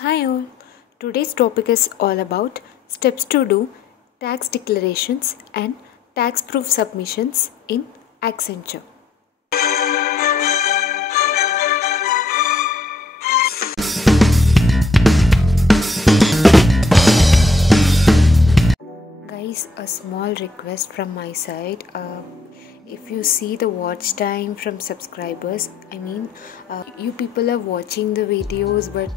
Hi all, today's topic is all about steps to do tax declarations and tax proof submissions in Accenture. Guys, a small request from my side. If you see the watch time from subscribers, you people are watching the videos but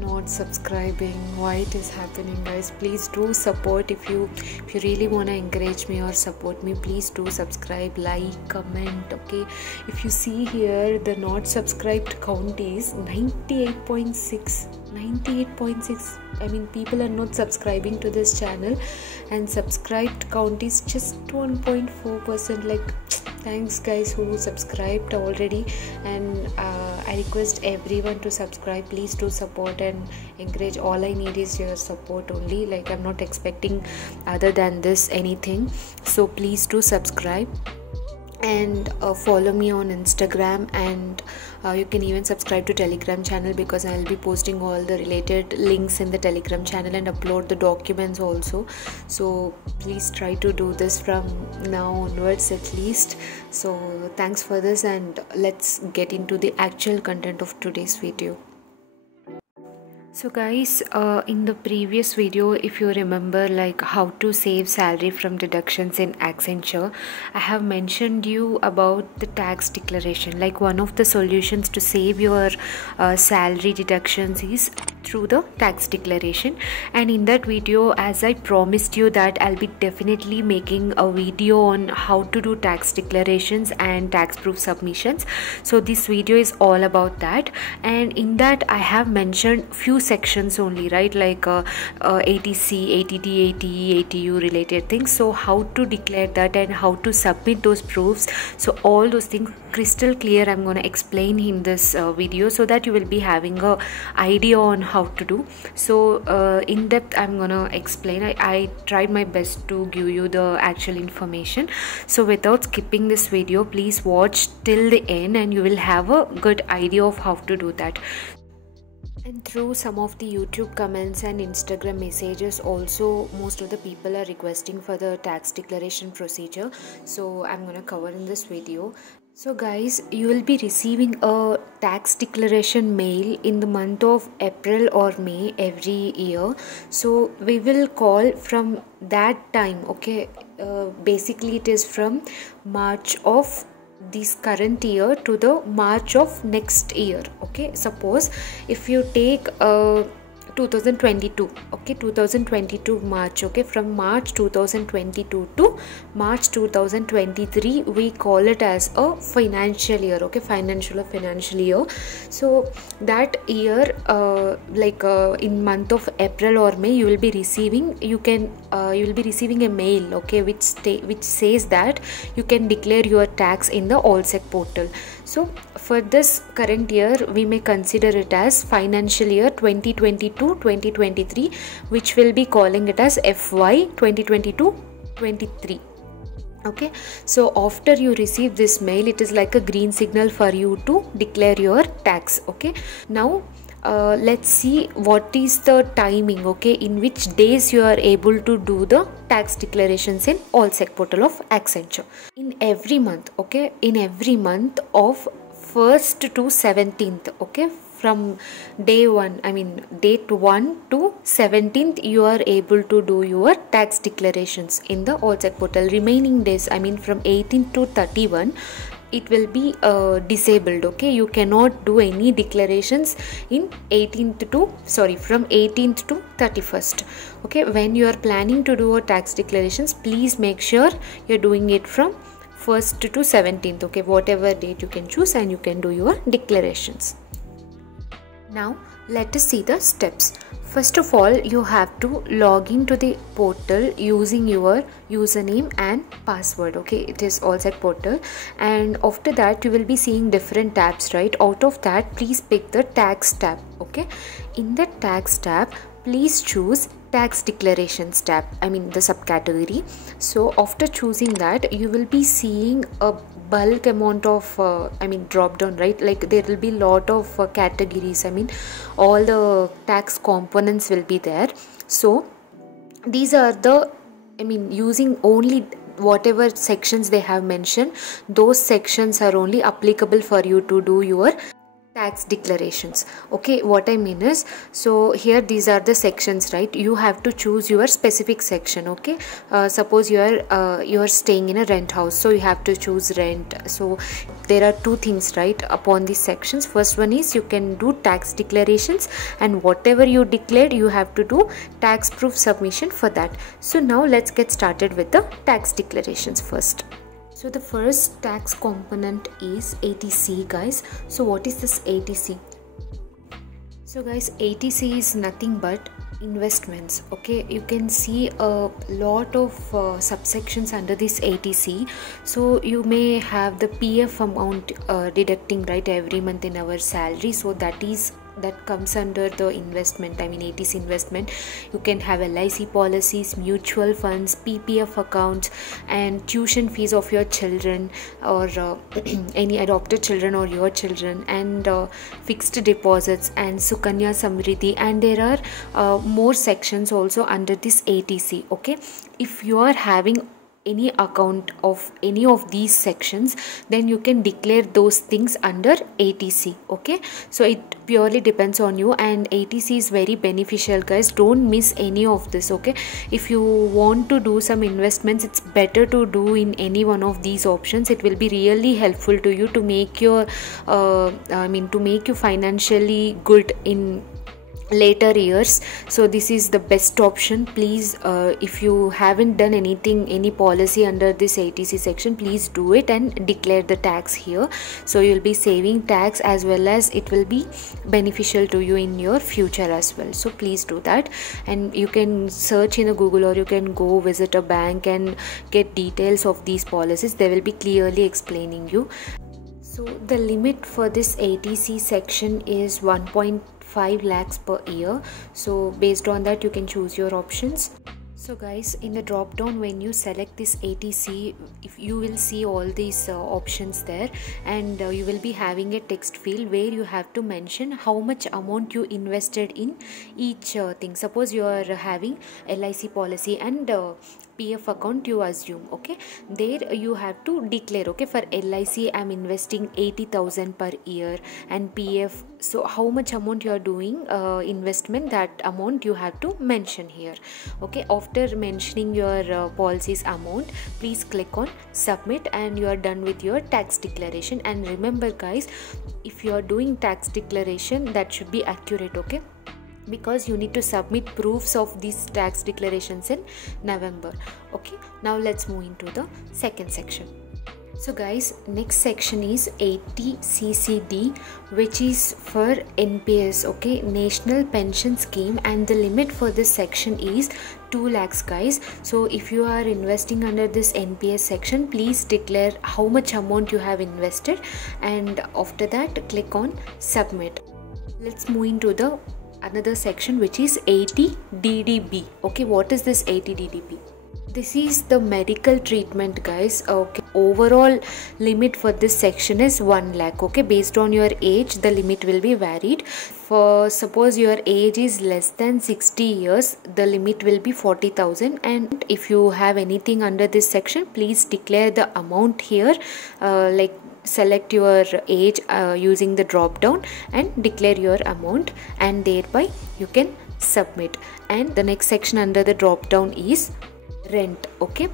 not subscribing. Why it is happening, guys? Please do support. If you really want to encourage me or support me, please do subscribe, like, comment. Okay, if you see here, the not subscribed count is 98.6. People are not subscribing to this channel, and subscribed count is just 1.4%. like, thanks guys who subscribed already, and I request everyone to subscribe. Please do support and encourage. All I need is your support only. Like, I'm not expecting other than this anything, so please do subscribe and follow me on Instagram, and you can even subscribe to Telegram channel, because I'll be posting all the related links in the Telegram channel and upload the documents also. So please try to do this from now onwards at least. So thanks for this, and let's get into the actual content of today's video. So guys, in the previous video, if you remember, like how to save salary from deductions in Accenture, I have mentioned you about the tax declaration. Like, one of the solutions to save your salary deductions is through the tax declaration. And in that video, as I promised you that I'll be definitely making a video on how to do tax declarations and tax proof submissions. So this video is all about that, and in that I have mentioned few sections only, right? Like ATC, ATT, ATE, ATU related things. So how to declare that and how to submit those proofs. So all those things crystal clear I'm going to explain in this video, so that you will be having a idea on how to do. So in depth I'm going to explain. I tried my best to give you the actual information. So without skipping this video, please watch till the end and you will have a good idea of how to do that. And through some of the YouTube comments and Instagram messages also, most of the people are requesting for the tax declaration procedure. So I'm going to cover in this video. So guys, you will be receiving a tax declaration mail in the month of April or May every year. So we will call from that time, okay? Basically it is from March of this current year to the March of next year. Okay, suppose if you take 2022, okay, 2022 March, okay, from March 2022 to March 2023, we call it as a financial year, okay, financial year. So that year, in month of April or May, you will be receiving a mail, okay, which says that you can declare your tax in the Allsec portal. So for this current year, we may consider it as financial year 2022-2023, which will be calling it as FY 2022-23. Okay, so after you receive this mail, it is like a green signal for you to declare your tax. Okay, now let's see what is the timing, okay, in which days you are able to do the tax declarations in Allsec portal of Accenture. In every month, okay, in every month of 1st to 17th, okay, from date 1 to 17th, you are able to do your tax declarations in the Allsec portal. Remaining days, from 18th to 31, it will be disabled, okay. You cannot do any declarations in from 18th to 31st. Okay, when you are planning to do your tax declarations, please make sure you're doing it from 1st to 17th, okay, whatever date you can choose, and you can do your declarations. Now let us see the steps. First of all, you have to log into the portal using your username and password, okay. It is Allsec portal, and after that you will be seeing different tabs, right? Out of that, please pick the tax tab, okay. In the tax tab, please choose tax declarations tab, I mean the subcategory. So after choosing that, you will be seeing a bulk amount of drop down, right? Like there will be lot of categories, I mean all the tax components will be there. So these are the, using only whatever sections they have mentioned, those sections are only applicable for you to do your tax declarations. Okay, what I mean is, so here these are the sections, right? You have to choose your specific section. Okay, suppose you are staying in a rent house, so you have to choose rent. So there are two things, right, upon these sections. First one is you can do tax declarations, and whatever you declared, you have to do tax proof submission for that. So now let's get started with the tax declarations first. So the first tax component is ATC, guys. So what is this ATC? So guys, ATC is nothing but investments. Okay, you can see a lot of subsections under this ATC. So you may have the PF amount deducting, right, every month in our salary. So that comes under the investment, ATC investment. You can have LIC policies, mutual funds, PPF accounts, and tuition fees of your children or any adopted children or your children, and fixed deposits and Sukanya Samriddhi, and there are more sections also under this ATC. Okay, if you are having any account of any of these sections, then you can declare those things under ATC. Okay, so it purely depends on you, and ATC is very beneficial, guys. Don't miss any of this. Okay, if you want to do some investments, it's better to do in any one of these options. It will be really helpful to you to make your to make you financially good in later years. So this is the best option. Please, if you haven't done any policy under this ATC section, please do it and declare the tax here. So you'll be saving tax, as well as it will be beneficial to you in your future as well. So please do that, and you can search in a Google, or you can go visit a bank and get details of these policies. They will be clearly explaining you. So the limit for this ATC section is 1.5 lakhs per year. So based on that, you can choose your options. So guys, in the drop down, when you select this ATC, if you will see all these options there, and you will be having a text field where you have to mention how much amount you invested in each thing. Suppose you are having LIC policy and PF account, you assume. Okay, there you have to declare. Okay, for LIC I'm investing 80,000 per year, and PF, so how much amount you are doing investment, that amount you have to mention here. Okay, after mentioning your policies amount, please click on submit, and you are done with your tax declaration. And remember guys, if you are doing tax declaration, that should be accurate. Okay, because you need to submit proofs of these tax declarations in November. Okay, now let's move into the second section. So guys, next section is 80CCD, which is for NPS, okay, National Pension Scheme, and the limit for this section is 2 lakhs, guys. So if you are investing under this NPS section, please declare how much amount you have invested, and after that click on submit. Let's move into the another section, which is 80DDB. Okay, what is this 80DDB? This is the medical treatment, guys. Okay, overall limit for this section is 1 lakh. Okay, based on your age, the limit will be varied. For suppose your age is less than 60 years, the limit will be 40,000. And if you have anything under this section, please declare the amount here, like select your age using the drop down and declare your amount, and thereby you can submit. And the next section under the drop down is rent. Okay,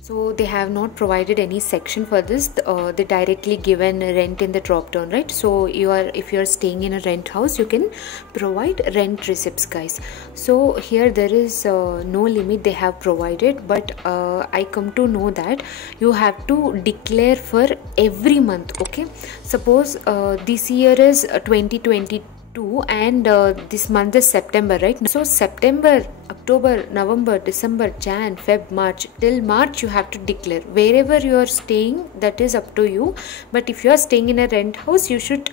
so they have not provided any section for this. They directly given rent in the drop down, right? So if you are staying in a rent house, you can provide rent receipts, guys. So here there is no limit they have provided, but I come to know that you have to declare for every month. Okay, suppose this year is 2022 and this month is September, right? So September, October, November, December, Jan, Feb, March, till March you have to declare. Wherever you are staying, that is up to you, but if you are staying in a rent house, you should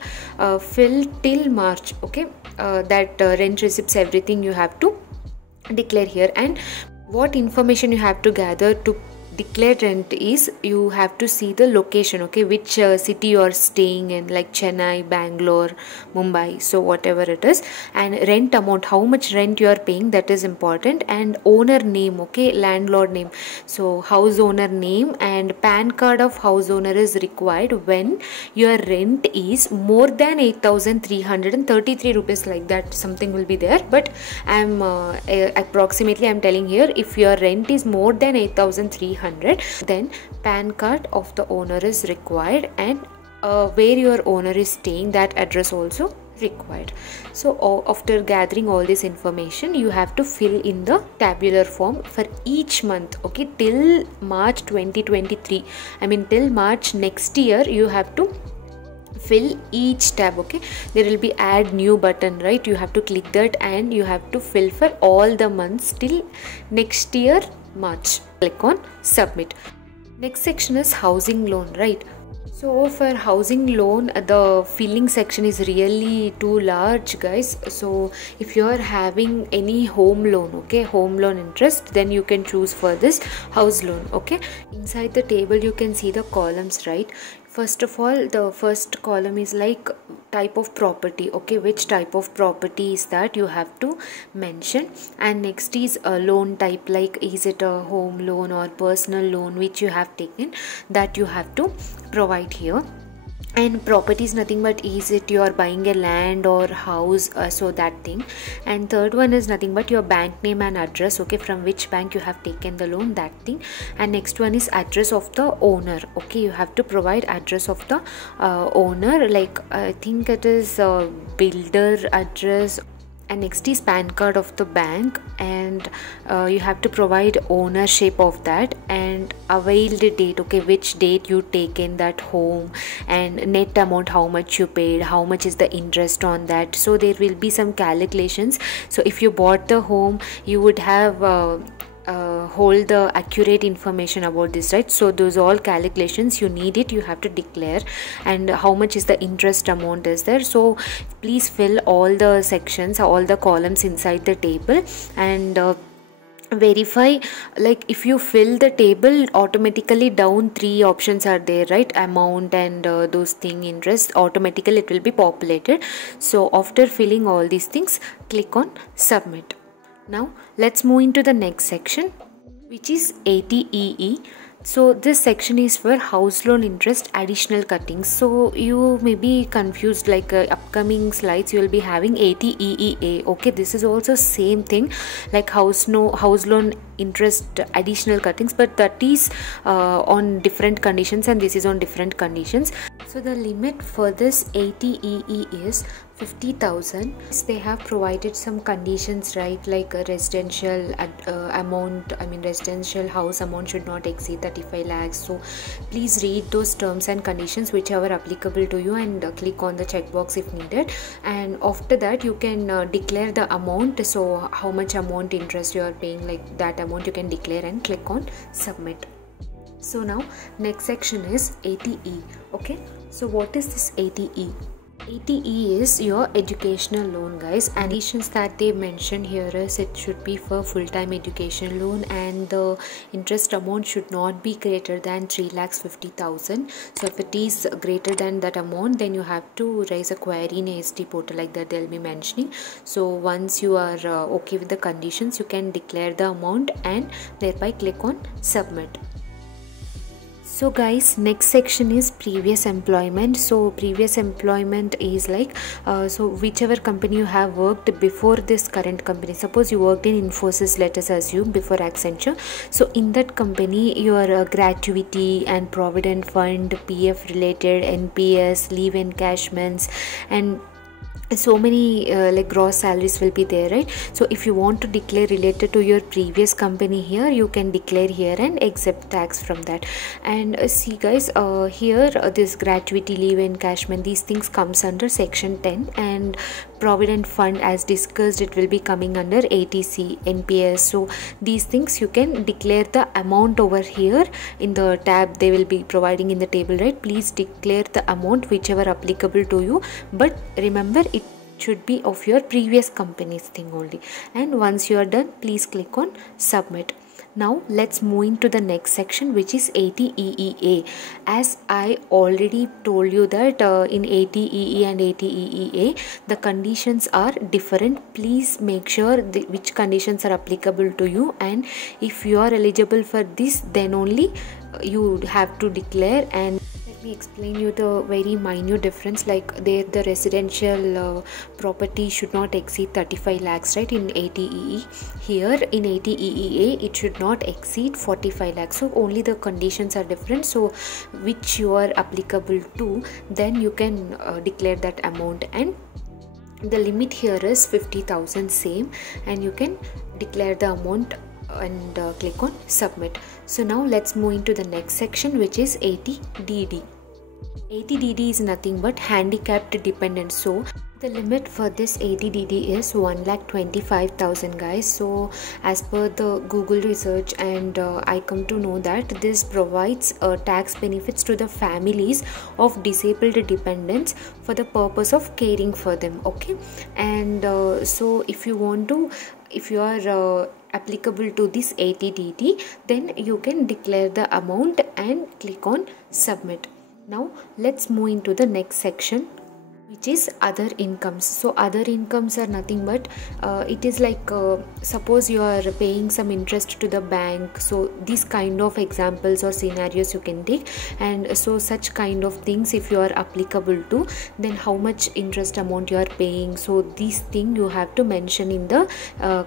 fill till March. Okay, that rent receipts, everything you have to declare here. And what information you have to gather to declare rent is you have to see the location, okay, which city you are staying in, like Chennai, Bangalore, Mumbai, so whatever it is, and rent amount, how much rent you are paying, that is important, and owner name, okay, landlord name, so house owner name, and PAN card of house owner is required when your rent is more than 8,333 rupees, like that something will be there, but I'm approximately I'm telling here, if your rent is more than 8,300, then PAN card of the owner is required, and where your owner is staying, that address also required. So after gathering all this information, you have to fill in the tabular form for each month, okay, till March 2023, I mean till March next year. You have to fill each tab, okay, there will be add new button, right? You have to click that and you have to fill for all the months till next year March. Click on submit. Next section is housing loan, right? So for housing loan, the filling section is really too large, guys. So if you are having any home loan, okay, home loan interest, then you can choose for this house loan, okay. Inside the table you can see the columns, right? First of all, the first column is like type of property, okay, which type of property is that you have to mention, and next is a loan type, like is it a home loan or personal loan which you have taken, that you have to provide here. And property is nothing but is it you are buying a land or house, so that thing. And third one is nothing but your bank name and address, okay, from which bank you have taken the loan, that thing. And next one is address of the owner, okay, you have to provide address of the owner, like I think it is builder address. And next is PAN card of the bank, and you have to provide ownership of that, and availed date, okay, which date you taken that home, and net amount, how much you paid, how much is the interest on that. So there will be some calculations. So if you bought the home, you would have hold the accurate information about this, right? So those all calculations you need it, you have to declare, and how much is the interest amount is there. So please fill all the sections, all the columns inside the table, and verify, like if you fill the table, automatically down 3 options are there, right? Amount and those thing, interest, automatically it will be populated. So after filling all these things, click on submit. Now let's move into the next section, which is HDMI. So this section is for house loan interest additional cuttings. So you may be confused, like upcoming slides you will be having HDMI. Okay, this is also same thing like house loan interest additional cuttings, but that is on different conditions, and this is on different conditions. So the limit for this HDMI is 50,000. They have provided some conditions, right? Like a residential amount, I mean residential house amount should not exceed 35 lakhs. So please read those terms and conditions whichever applicable to you, and click on the checkbox if needed. And after that you can declare the amount. So how much amount interest you are paying, like that amount you can declare, and click on submit. So now next section is HDMI. Okay, so what is this HDMI? HDMI is your educational loan, guys. And conditions that they mention here is it should be for full-time education loan, and the interest amount should not be greater than 3,50,000. So if it is greater than that amount, then you have to raise a query in ASD portal, like that they'll be mentioning. So once you are okay with the conditions, you can declare the amount and thereby click on submit. So guys, next section is previous employment. So previous employment is like so whichever company you have worked before this current company. Suppose you worked in Infosys, let us assume, before Accenture. So in that company, your gratuity and provident fund, PF related, NPS, leave encashments, and so many like gross salaries will be there, right? So if you want to declare related to your previous company here, you can declare here and accept tax from that. And see guys, here this gratuity, leave encashment, these things comes under section 10, and provident fund, as discussed, it will be coming under ATC, NPS. So these things you can declare the amount over here in the tab they will be providing in the table, right? Please declare the amount whichever applicable to you, but remember should be of your previous company's thing only. And once you are done, please click on submit. Now let's move into the next section, which is ATEEA. As I already told you that in ATEE and ATEEA the conditions are different. Please make sure which conditions are applicable to you, and if you are eligible for this, then only you have to declare. And let me explain you the very minute difference. Like there, the residential property should not exceed 35 lakhs, right, in ATEE. Here in ATEEA it should not exceed 45 lakhs. So only the conditions are different. So which you are applicable to, then you can declare that amount. And the limit here is 50,000 same, and you can declare the amount and click on submit. So now let's move into the next section, which is ATDD. ATDD is nothing but handicapped dependent. So the limit for this ATDD is 1,25,000 guys. So as per the Google research, and I come to know that this provides tax benefits to the families of disabled dependents for the purpose of caring for them. Okay, and so if you are applicable to this ATDD, then you can declare the amount and click on submit. Now let's move into the next section, which is other incomes. So other incomes are nothing but it is like suppose you are paying some interest to the bank. So these kind of examples or scenarios you can take, and so such kind of things if you are applicable to, then how much interest amount you are paying. So this thing you have to mention in the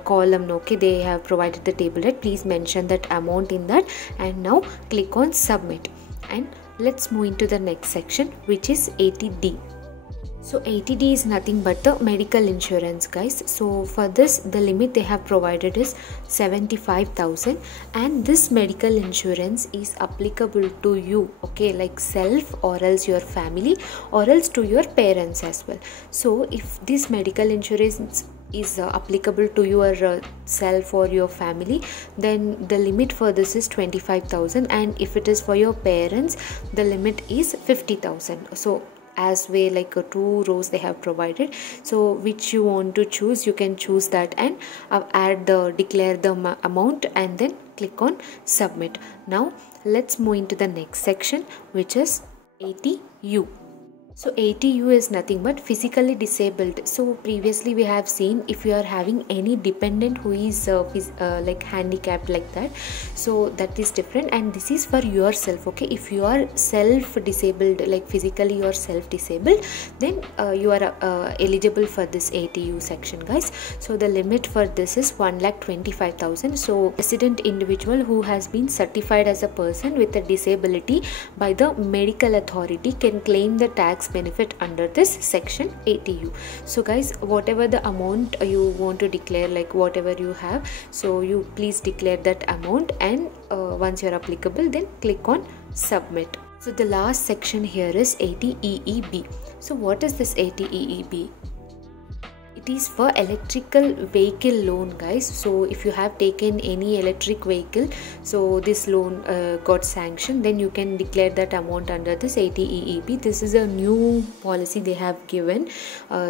column. Okay, they have provided the table, right? Please mention that amount in that, and now click on submit. And let's move into the next section, which is ATD. So ATD is nothing but the medical insurance, guys. So for this, the limit they have provided is 75,000, and this medical insurance is applicable to you, okay, like self or else your family or else to your parents as well. So if this medical insurance is applicable to your self or your family, then the limit for this is 25,000, and if it is for your parents, the limit is 50,000. So as way like two rows they have provided. So which you want to choose, you can choose that, and declare the amount and then click on submit. Now let's move into the next section, which is ATU. So ATU is nothing but physically disabled. So previously we have seen if you are having any dependent who is like handicapped like that, so that is different, and this is for yourself. Okay, if you are self disabled, like physically you are self disabled, then you are eligible for this ATU section, guys. So the limit for this is 1,25,000. So resident individual who has been certified as a person with a disability by the medical authority can claim the tax benefit under this section ATU. So guys, whatever the amount you want to declare, like whatever you have, so you please declare that amount, and once you're applicable, then click on submit. So the last section here is ATEEB. So what is this ATEEB? It is for electrical vehicle loan, guys. So if you have taken any electric vehicle, so this loan got sanctioned, then you can declare that amount under this ATEEB. This is a new policy they have given,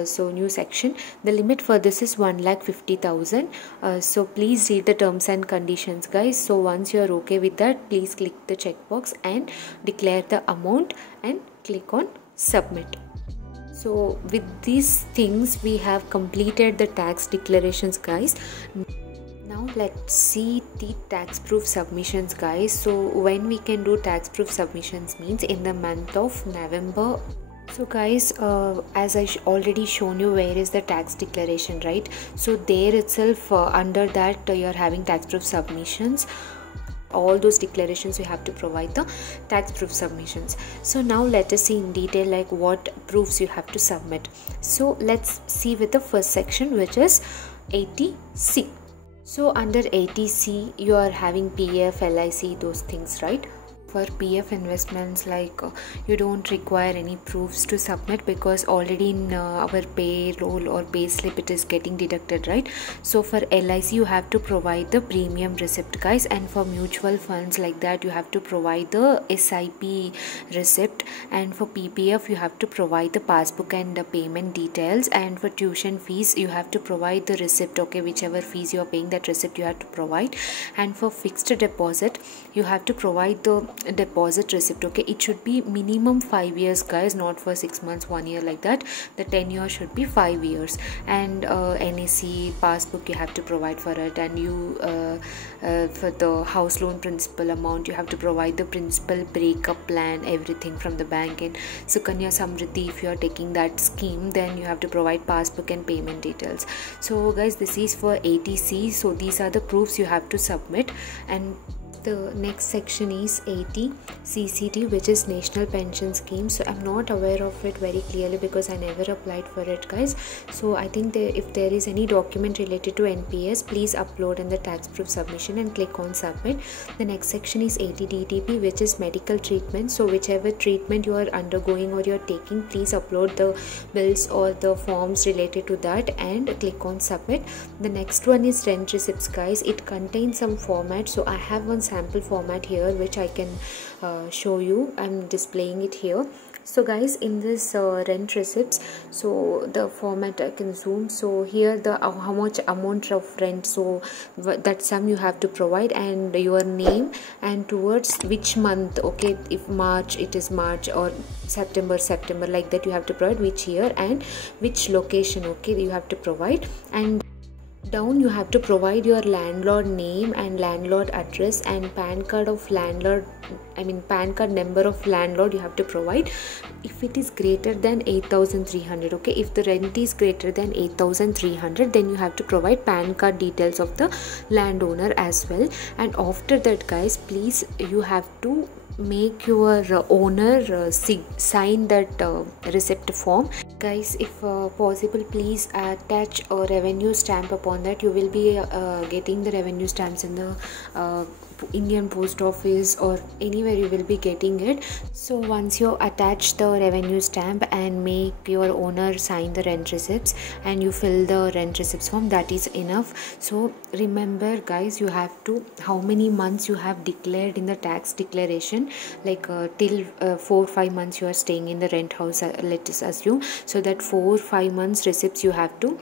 so new section. The limit for this is 1,50,000. So please read the terms and conditions, guys. So once you are okay with that, please click the checkbox and declare the amount and click on submit. So with these things we have completed the tax declarations, guys. Now let's see the tax proof submissions, guys. So when we can do tax proof submissions means in the month of November. So guys, as I already shown you where is the tax declaration, right? So there itself under that you are having tax proof submissions. All those declarations you have to provide the tax proof submissions. So now let us see in detail like what proofs you have to submit. So let's see with the first section, which is ATC. So under ATC you are having PF, LIC, those things, right? For PF investments, like you don't require any proofs to submit, because already in our payroll or payslip it is getting deducted, right? So for LIC you have to provide the premium receipt, guys, and for mutual funds like that you have to provide the SIP receipt, and for PPF you have to provide the passbook and the payment details, and for tuition fees you have to provide the receipt, okay, whichever fees you are paying, that receipt you have to provide. And for fixed deposit you have to provide the deposit receipt, okay. It should be minimum 5 years, guys, not for 6 months, 1 year, like that. The tenure should be 5 years. And NAC passbook you have to provide for it, and you for the house loan principal amount you have to provide the principal breakup plan, everything from the bank. And Sukanya Samriddhi, if you are taking that scheme, then you have to provide passbook and payment details. So guys, this is for ATC. So these are the proofs you have to submit. And the next section is 80 CCT, which is National Pension Scheme. So I'm not aware of it very clearly because I never applied for it, guys. So I think if there is any document related to NPS, please upload in the tax proof submission and click on submit. The next section is 80 DTP, which is medical treatment. So whichever treatment you are undergoing or you're taking, please upload the bills or the forms related to that and click on submit. The next one is rent receipts, guys. It contains some format, so I have one sample format here which I can show you. I'm displaying it here. So guys, in this rent receipts, so the format I can zoom. So here the how much amount of rent, so that sum you have to provide, and your name, and towards which month, okay, if March it is March, or September, like that you have to provide which year and which location, okay, you have to provide. And down you have to provide your landlord name and landlord address, and PAN card of landlord, PAN card number of landlord you have to provide if it is greater than 8,300, okay. If the rent is greater than 8,300, then you have to provide PAN card details of the landowner as well. And after that, guys, please you have to make your owner sign that receipt form, guys. If possible, please attach a revenue stamp upon that. You will be getting the revenue stamps in the Indian Post Office or anywhere you will be getting it. So once you attach the revenue stamp and make your owner sign the rent receipts and you fill the rent receipts form, that is enough. So remember, guys, you have to, how many months you have declared in the tax declaration, like till 4-5 months you are staying in the rent house, let us assume. So that 4-5 months receipts you have to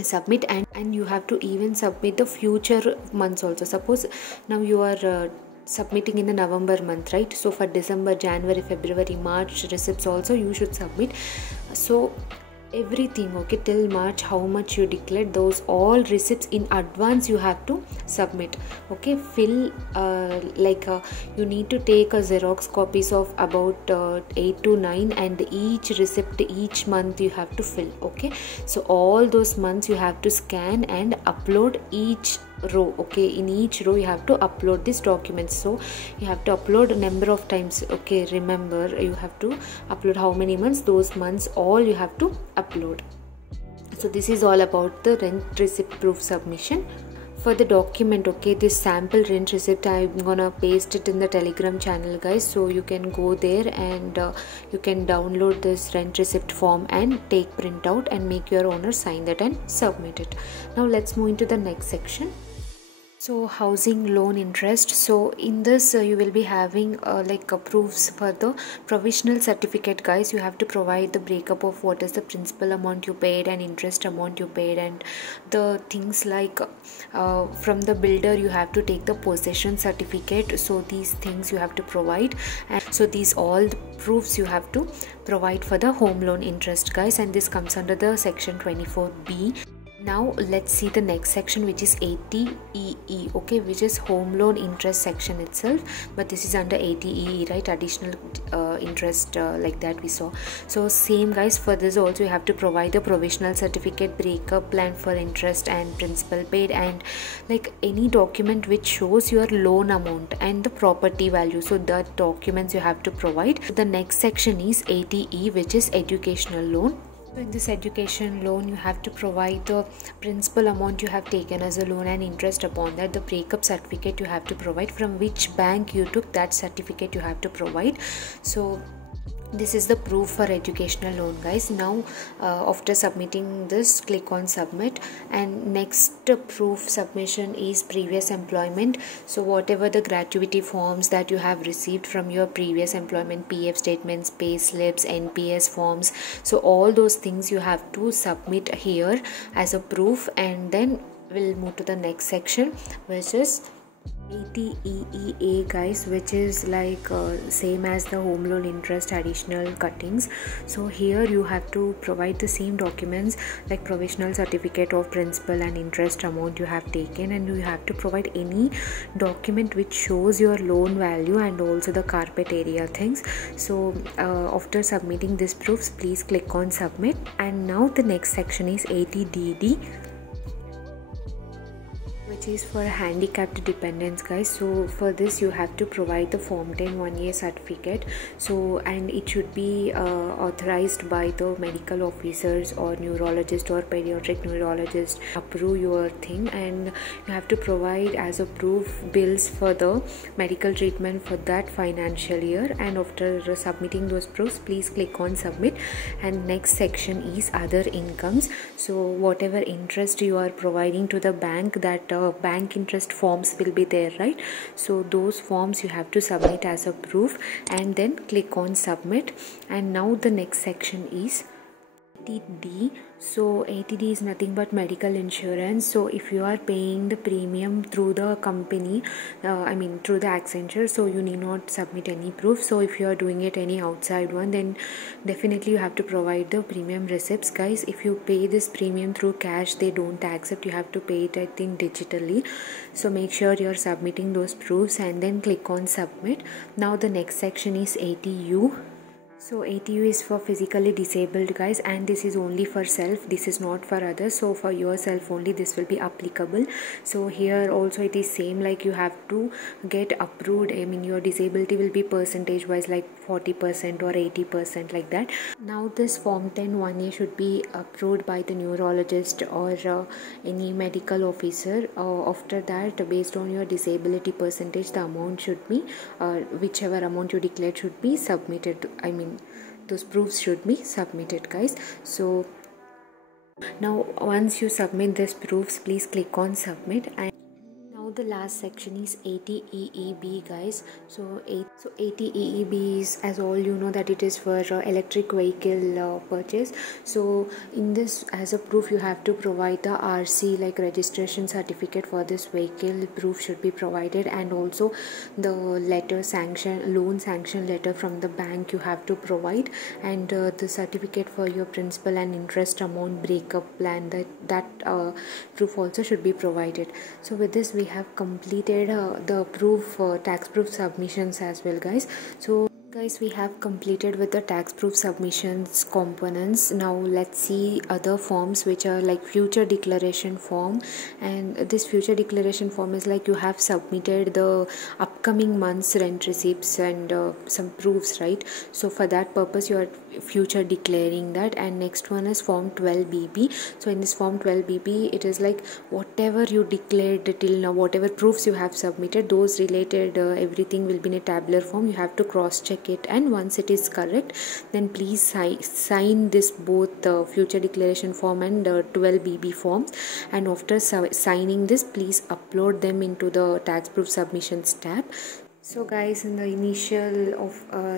submit, and you have to even submit the future months also. Suppose now you are submitting in the November month, right? So for December, January, February, March receipts also you should submit. So everything, okay, till March how much you declared, those all receipts in advance you have to submit, okay. Fill you need to take a Xerox copies of about 8 to 9, and each receipt each month you have to fill, okay. So all those months you have to scan and upload each row, okay. In each row you have to upload these documents. So you have to upload a number of times, okay. Remember, you have to upload how many months, those months all you have to upload. So this is all about the rent receipt proof submission. For the document, okay, this sample rent receipt I'm gonna paste it in the Telegram channel, guys. So you can go there and you can download this rent receipt form and take print out and make your owner sign that and submit it. Now let's move into the next section. So housing loan interest. So in this you will be having proofs for the provisional certificate, guys. You have to provide the breakup of what is the principal amount you paid and interest amount you paid, and the things like from the builder you have to take the possession certificate. So these things you have to provide, and so these all the proofs you have to provide for the home loan interest, guys, and this comes under the section 24B. Now let's see the next section, which is 80EE, okay, which is home loan interest section itself, but this is under 80EE, right, additional interest like that we saw. So same, guys, for this also you have to provide the provisional certificate, breakup plan for interest and principal paid, and like any document which shows your loan amount and the property value. So that documents you have to provide. The next section is 80E, which is educational loan. In this education loan, you have to provide the principal amount you have taken as a loan and interest upon that, the breakup certificate you have to provide, from which bank you took that certificate you have to provide. So this is the proof for educational loan, guys. Now after submitting this, click on submit, and next proof submission is previous employment. So whatever the gratuity forms that you have received from your previous employment, PF statements, pay slips, NPS forms, so all those things you have to submit here as a proof. And then we'll move to the next section, which is 80EEA, guys, which is like same as the home loan interest additional cuttings. So here you have to provide the same documents like provisional certificate of principal and interest amount you have taken, and you have to provide any document which shows your loan value and also the carpet area things. So after submitting these proofs, please click on submit. And now the next section is 80DD, which is for handicapped dependents, guys. So for this you have to provide the form 10 1-year certificate. So, and it should be authorized by the medical officers or neurologist or pediatric neurologist approve your thing, and you have to provide as a proof bills for the medical treatment for that financial year. And after submitting those proofs, please click on submit. And next section is other incomes. So whatever interest you are providing to the bank, that bank interest forms will be there, right? So those forms you have to submit as a proof, and then click on submit. And now the next section is 80D. So 80D is nothing but medical insurance. So if you are paying the premium through the company, through the Accenture, so you need not submit any proof. So if you are doing it any outside one, then definitely you have to provide the premium receipts, guys. If you pay this premium through cash, they don't accept. You have to pay it, I think, digitally. So make sure you're submitting those proofs and then click on submit. Now the next section is 80U. So 80U is for physically disabled, guys, and this is only for self, this is not for others. So for yourself only this will be applicable. So here also it is same, like you have to get approved. Your disability will be percentage wise, like 40% or 80%, like that. Now this form 10 1A should be approved by the neurologist or any medical officer. After that, based on your disability percentage, the amount should be whichever amount you declared should be submitted. Those proofs should be submitted, guys. So now once you submit these proofs, please click on submit. And now the last section is 80EEB, guys. So 80EEB is, as all you know, that it is for electric vehicle purchase. So in this, as a proof, you have to provide the RC, like registration certificate for this vehicle. Proof should be provided, and also the letter sanction, loan sanction letter from the bank you have to provide, and the certificate for your principal and interest amount breakup plan, that proof also should be provided. So with this we have completed the proof tax proof submissions as well, guys. So guys, we have completed with the tax proof submissions components. Now let's see other forms, which are like future declaration form. And this future declaration form is like you have submitted the upcoming month's rent receipts and some proofs, right? So for that purpose you are future declaring that. And next one is form 12BB. So in this form 12BB, it is like whatever you declared till now, whatever proofs you have submitted, those related everything will be in a tabular form. You have to cross check it, and once it is correct, then please sign this both future declaration form and 12BB forms. And after signing this, please upload them into the tax proof submissions tab. So guys, in the initial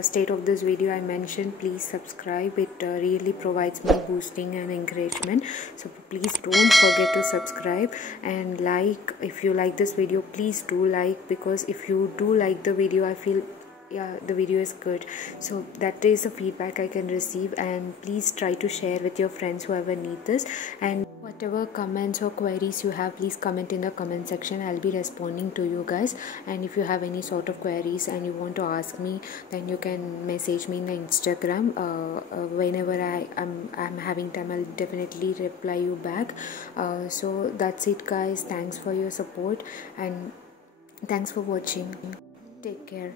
state of this video, I mentioned please subscribe. It really provides me boosting and encouragement. So please don't forget to subscribe and like. If you like this video, please do like, because if you do like the video, I feel the video is good. So that is the feedback I can receive, and please try to share with your friends whoever need this. And whatever comments or queries you have, please comment in the comment section. I'll be responding to you guys. And if you have any sort of queries and you want to ask me, then you can message me in the Instagram. Whenever I'm having time, I'll definitely reply you back. So that's it, guys. Thanks for your support and thanks for watching. Take care.